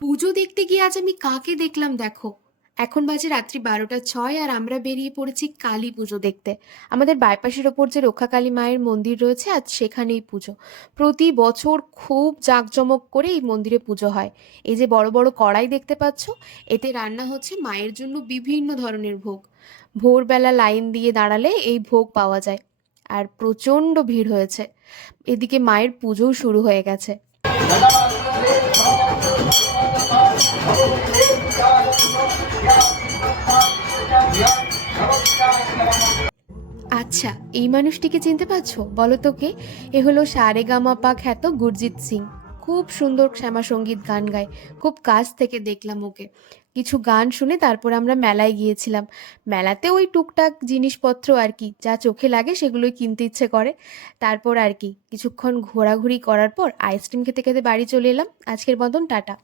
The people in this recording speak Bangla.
পুজো দেখতে গিয়ে আজ আমি কাকে দেখলাম দেখো। এখন বাজে রাত্রি 12টা 6 আর আমরা বেরিয়ে পড়েছি কালী পুজো দেখতে। আমাদের বাইপাসের ওপর যে রক্ষাকালী মায়ের মন্দির রয়েছে, আজ সেখানেই পুজো। প্রতি বছর খুব জাঁকজমক করে এই মন্দিরে পুজো হয়। এই যে বড় বড় কড়াই দেখতে পাচ্ছ, এতে রান্না হচ্ছে মায়ের জন্য বিভিন্ন ধরনের ভোগ। ভোরবেলা লাইন দিয়ে দাঁড়ালে এই ভোগ পাওয়া যায়। আর প্রচণ্ড ভিড় হয়েছে। এদিকে মায়ের পুজোও শুরু হয়ে গেছে। আচ্ছা, এই মানুষটিকে চিনতে পারছো? বলো তো কে? এ হলো সারেগামাপা খ্যাত গুরজিৎ সিং। খুব সুন্দর শ্যামা সঙ্গীত গান গায়। খুব কাছ থেকে দেখলাম ওকে। কিছু গান শুনে তারপর আমরা মেলায় গিয়েছিলাম। মেলাতে ওই টুকটাক জিনিসপত্র আর কি, যা চোখে লাগে সেগুলোই কিনতে ইচ্ছে করে। তারপর আর কি কিছুক্ষণ ঘোরাঘুরি করার পর আইসক্রিম খেতে খেতে বাড়ি চলে এলাম। আজকের মতন টাটা।